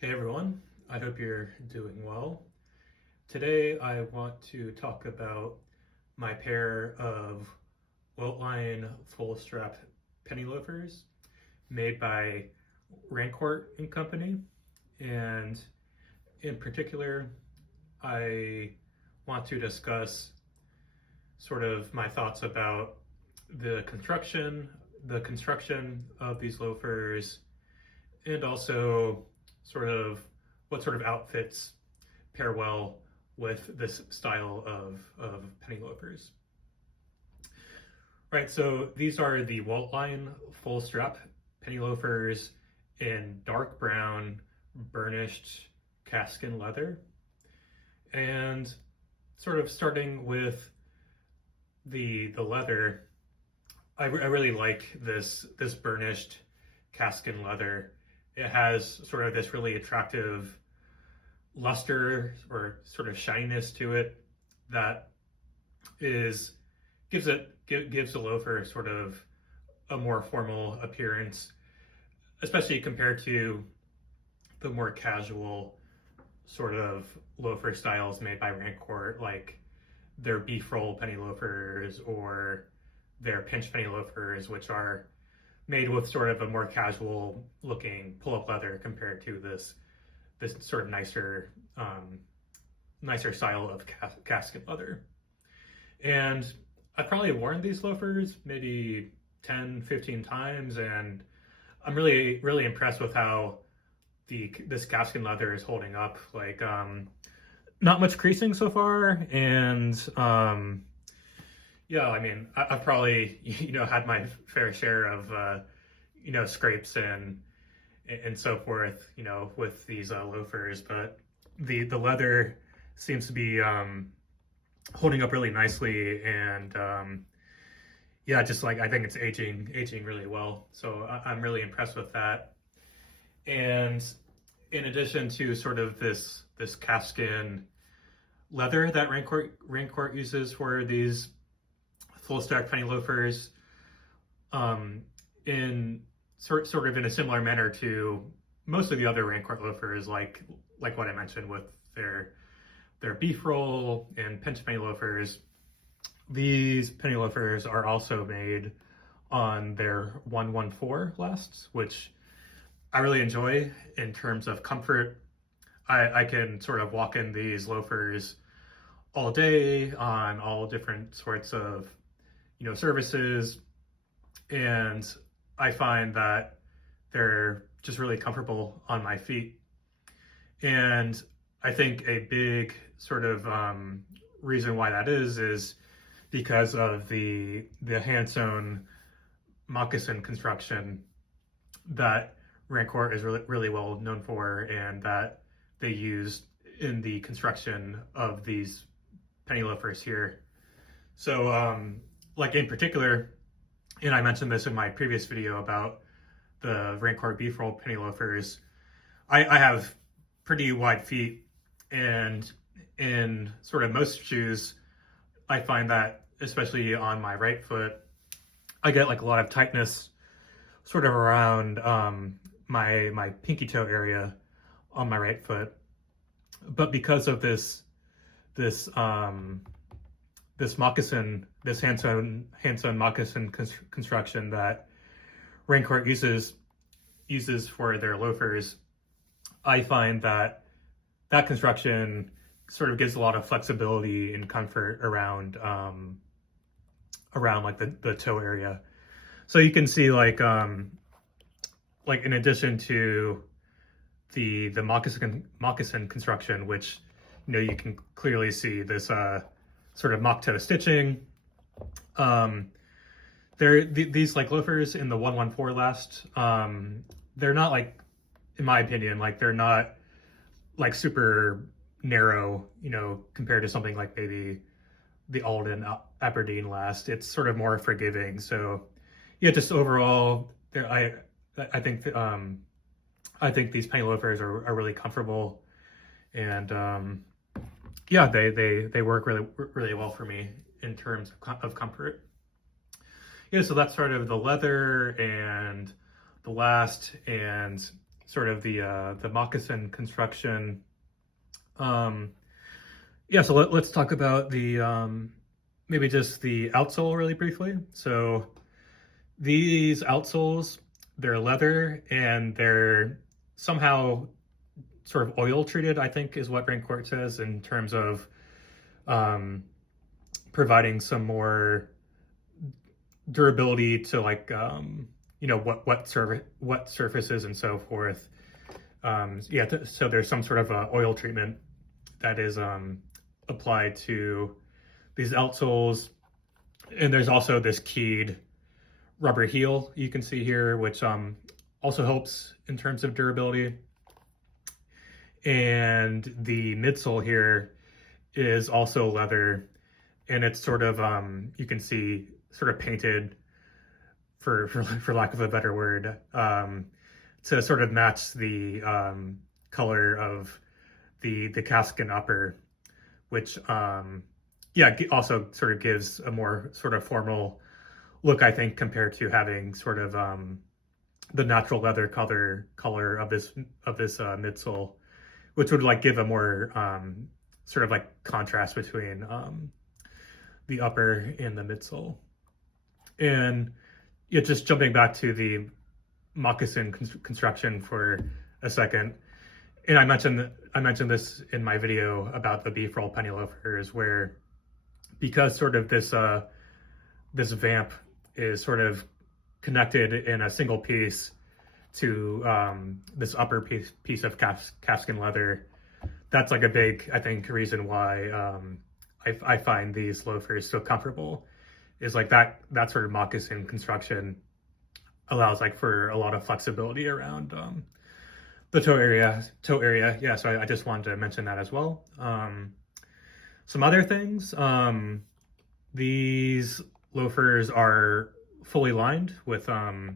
Hey everyone, I hope you're doing well. Today I want to talk about my pair of Weltline full strap penny loafers made by Rancourt and Company. And in particular, I want to discuss sort of my thoughts about the construction of these loafers, and also sort of what sort of outfits pair well with this style of penny loafers. Right, so these are the Weltline full strap penny loafers in dark brown burnished calfskin leather. And sort of starting with the leather, I really like this burnished calfskin leather. It has sort of this really attractive luster or sort of shininess to it that gives the loafer sort of a more formal appearance, especially compared to the more casual sort of loafer styles made by Rancourt, like their beef roll penny loafers or their pinch penny loafers, which are made with sort of a more casual looking pull-up leather compared to this sort of nicer style of casket leather. And I've probably worn these loafers maybe 10, 15 times, and I'm really impressed with how this calfskin leather is holding up. Like, not much creasing so far, and yeah, I mean, I've probably had my fair share of scrapes and so forth, with these loafers, but the leather seems to be holding up really nicely, and yeah, just like I think it's aging really well. So I'm really impressed with that. And in addition to sort of this calfskin leather that Rancourt uses for these full stack penny loafers, in sort of in a similar manner to most of the other Rancourt loafers, like what I mentioned with their beef roll and pinch penny loafers. These penny loafers are also made on their 114 lasts, which I really enjoy in terms of comfort. I can sort of walk in these loafers all day on all different sorts of services, and I find that they're just really comfortable on my feet. And I think a big sort of reason why that is because of the hand-sewn moccasin construction that Rancourt is really well known for, and that they used in the construction of these penny loafers here. So like in particular, and I mentioned this in my previous video about the Rancourt beef roll penny loafers, I have pretty wide feet, and in sort of most shoes, I find that especially on my right foot, I get like a lot of tightness sort of around my pinky toe area on my right foot. But because of this moccasin, this hand-sewn moccasin construction that Rancourt uses for their loafers, I find that construction sort of gives a lot of flexibility and comfort around like the toe area. So you can see like in addition to the moccasin construction, which you can clearly see this sort of mock toe stitching. These like loafers in the 114 last, they're not, like, in my opinion, like they're not like super narrow, compared to something like maybe the Alden Aberdeen last. It's sort of more forgiving. So yeah, just overall, I think I think these penny loafers are really comfortable, and yeah, they work really well for me in terms of comfort. Yeah, so that's sort of the leather and the last, and sort of the moccasin construction. Yeah, so let's talk about the maybe just the outsole really briefly. So these outsoles, they're leather and they're somehow sort of oil treated, I think is what Rancourt says, in terms of providing some more durability to like wet surfaces and so forth. Yeah, so there's some sort of oil treatment that is applied to these outsoles, and there's also this keyed rubber heel you can see here, which also helps in terms of durability. And the midsole here is also leather, and it's sort of you can see sort of painted, for lack of a better word, to sort of match the color of the calfskin upper, which yeah, also sort of gives a more sort of formal look, I think, compared to having sort of the natural leather color of this midsole, which would like give a more sort of like contrast between the upper and the midsole. And yeah, just jumping back to the moccasin construction for a second, and I mentioned this in my video about the beef roll penny loafers, where because sort of this this vamp is sort of connected in a single piece to this upper piece of calfskin leather, that's like a big, I think, reason why I find these loafers so comfortable, is like that sort of moccasin construction allows like for a lot of flexibility around the toe area. Yeah, so I just wanted to mention that as well. Some other things, these loafers are fully lined with a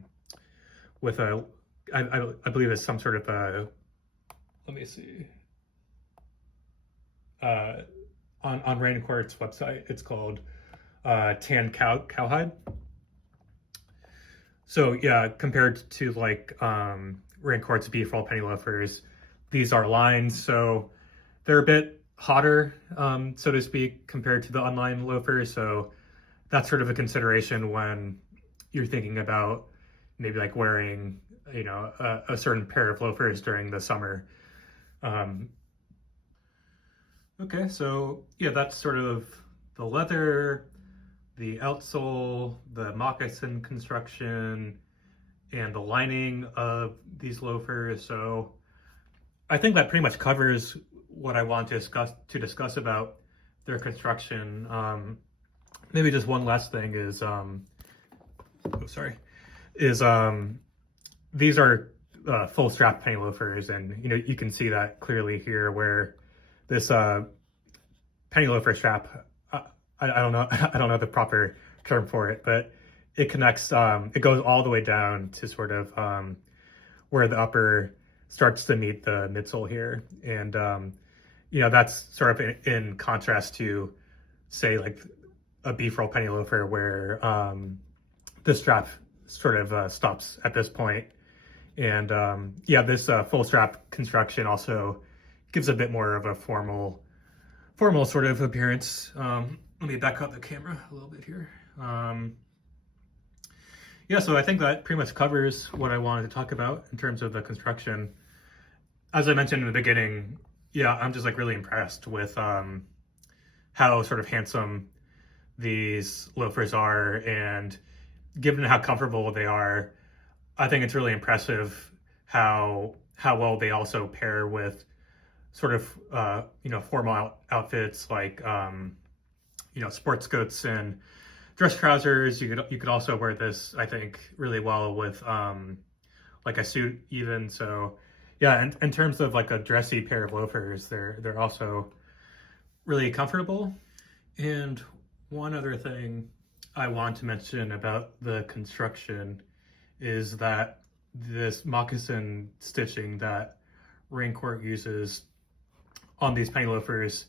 I believe it's some sort of a, let me see, on Rancourt's website, it's called tan cowhide. So yeah, compared to like Rancourt's beef roll penny loafers, these are lined, so they're a bit hotter, so to speak, compared to the unlined loafers. So that's sort of a consideration when you're thinking about maybe like wearing, you know, a certain pair of loafers during the summer. Okay, so yeah, that's sort of the leather, the outsole, the moccasin construction, and the lining of these loafers. So I think that pretty much covers what I want to discuss about their construction. Maybe just one last thing is, these are full strap penny loafers, and you know, you can see that clearly here, where this penny loafer strap, I don't know the proper term for it, but it connects, it goes all the way down to sort of where the upper starts to meet the midsole here. And you know, that's sort of in contrast to, say, like a beef roll penny loafer, where the strap sort of stops at this point. And yeah, this full strap construction also gives a bit more of a formal sort of appearance. Let me back up the camera a little bit here. Yeah, so I think that pretty much covers what I wanted to talk about in terms of the construction. As I mentioned in the beginning, yeah, I'm just like really impressed with how sort of handsome these loafers are, and given how comfortable they are, I think it's really impressive how well they also pair with sort of you know, formal outfits like you know, sports coats and dress trousers. You could also wear this, I think, really well with like a suit even. So yeah, and in terms of like a dressy pair of loafers, they're also really comfortable. And one other thing I want to mention about the construction is that this moccasin stitching that Rancourt uses on these penny loafers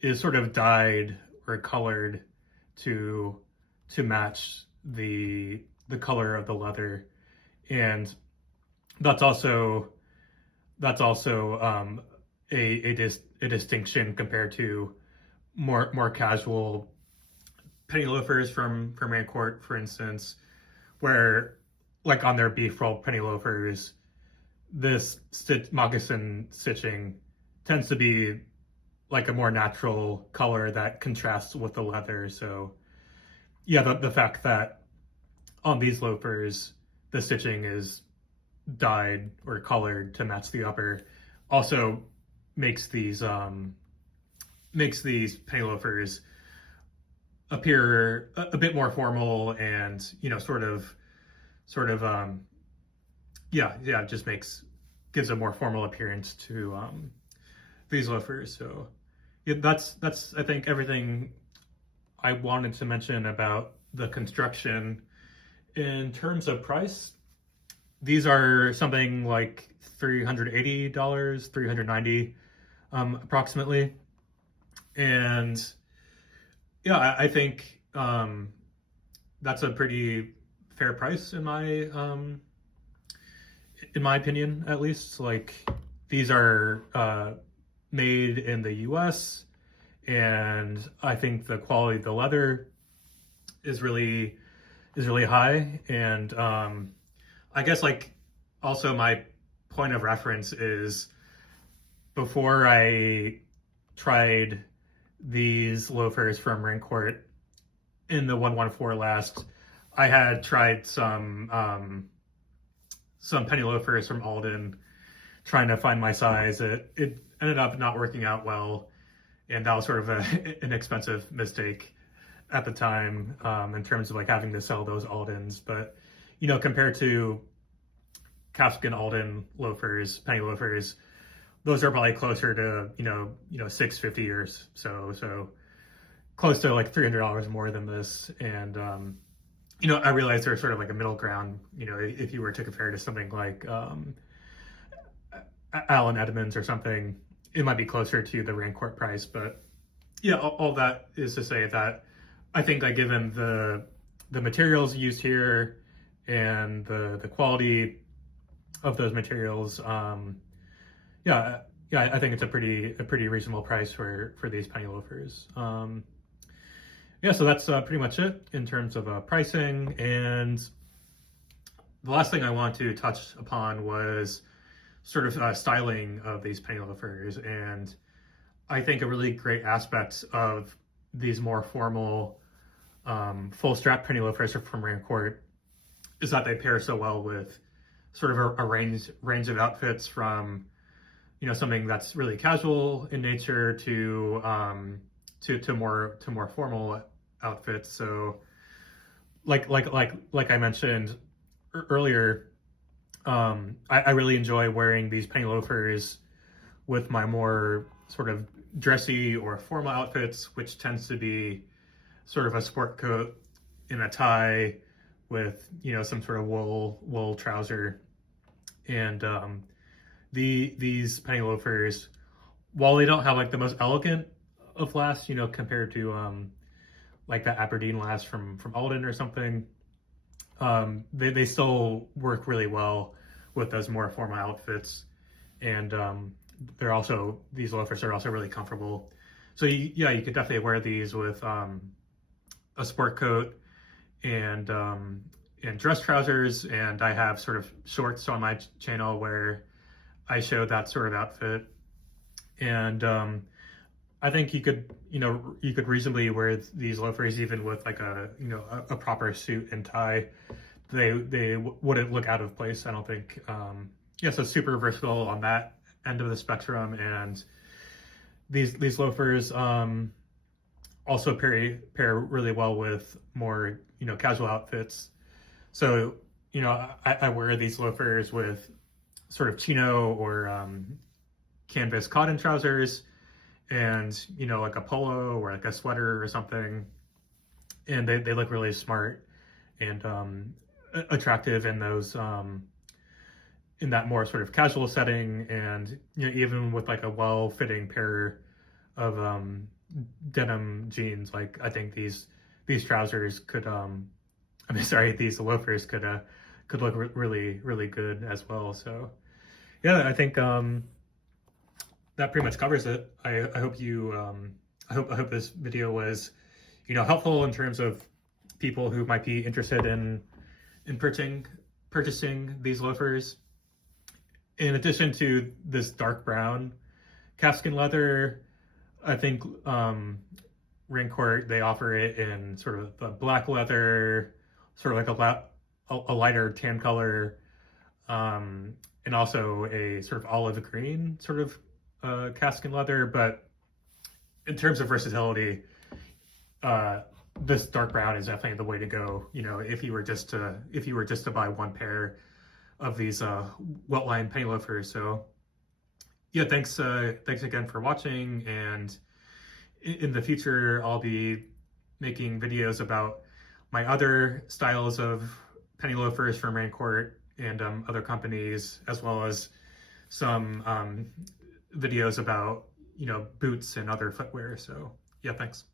is sort of dyed or colored to match the color of the leather. And that's also that's also a distinction compared to more casual penny loafers from Rancourt, for instance, where like on their beef roll penny loafers, this moccasin stitching tends to be like a more natural color that contrasts with the leather. So yeah, the fact that on these loafers the stitching is dyed or colored to match the upper also makes these penny loafers appear a bit more formal, and yeah, just gives a more formal appearance to these loafers. So yeah, that's I think everything I wanted to mention about the construction. In terms of price, these are something like $380, $390 approximately. And yeah, I think that's a pretty fair price in my opinion, at least. Like, these are made in the US, and I think the quality of the leather is really high. And I guess like also my point of reference is before I tried these loafers from Rancourt in the 114 last, I had tried some penny loafers from Alden, trying to find my size. It ended up not working out well, and that was sort of an expensive mistake at the time, in terms of like having to sell those Aldens. But compared to calfskin Alden loafers, penny loafers, those are probably closer to $650 or so close to like $300 more than this. And I realize there's sort of like a middle ground. If you were to compare to something like Allen Edmonds or something, it might be closer to the Rancourt price. But yeah, all that is to say that I think that given the materials used here and the quality of those materials, yeah, I think it's a pretty reasonable price for these penny loafers. Yeah, so that's pretty much it in terms of pricing. And the last thing I want to touch upon was sort of styling of these penny loafers. And I think a really great aspect of these more formal full strap penny loafers from Rancourt is that they pair so well with sort of a range of outfits, from something that's really casual in nature to more formal outfits. So like I mentioned earlier, I really enjoy wearing these penny loafers with my more sort of dressy or formal outfits, which tends to be sort of a sport coat and a tie with some sort of wool trouser. And these penny loafers, while they don't have like the most elegant of lasts, compared to like that Aberdeen last from Alden or something, they still work really well with those more formal outfits. And these loafers are also really comfortable. So you could definitely wear these with a sport coat and dress trousers. And I have sort of shorts on my channel where I show that sort of outfit. And I think you could reasonably wear these loafers even with like a proper suit and tie. They wouldn't look out of place, I don't think. So super versatile on that end of the spectrum. And these loafers also pair really well with more casual outfits. So I wear these loafers with sort of chino or canvas cotton trousers, and like a polo or like a sweater or something, and they look really smart and attractive in those in that more sort of casual setting. And even with like a well-fitting pair of denim jeans, like I think these trousers could these loafers could look really good as well. So yeah, I think that pretty much covers it. I hope you I hope this video was, helpful in terms of people who might be interested in purchasing these loafers. In addition to this dark brown calfskin leather, I think Rancourt, they offer it in sort of the black leather, sort of like a lighter tan color, and also a sort of olive green sort of calfskin leather. But in terms of versatility, this dark brown is definitely the way to go. If you were just to buy one pair of these Weltline penny loafers. So yeah, thanks again for watching, and in the future I'll be making videos about my other styles of penny loafers from Rancourt and other companies, as well as some videos about boots and other footwear. So yeah, thanks.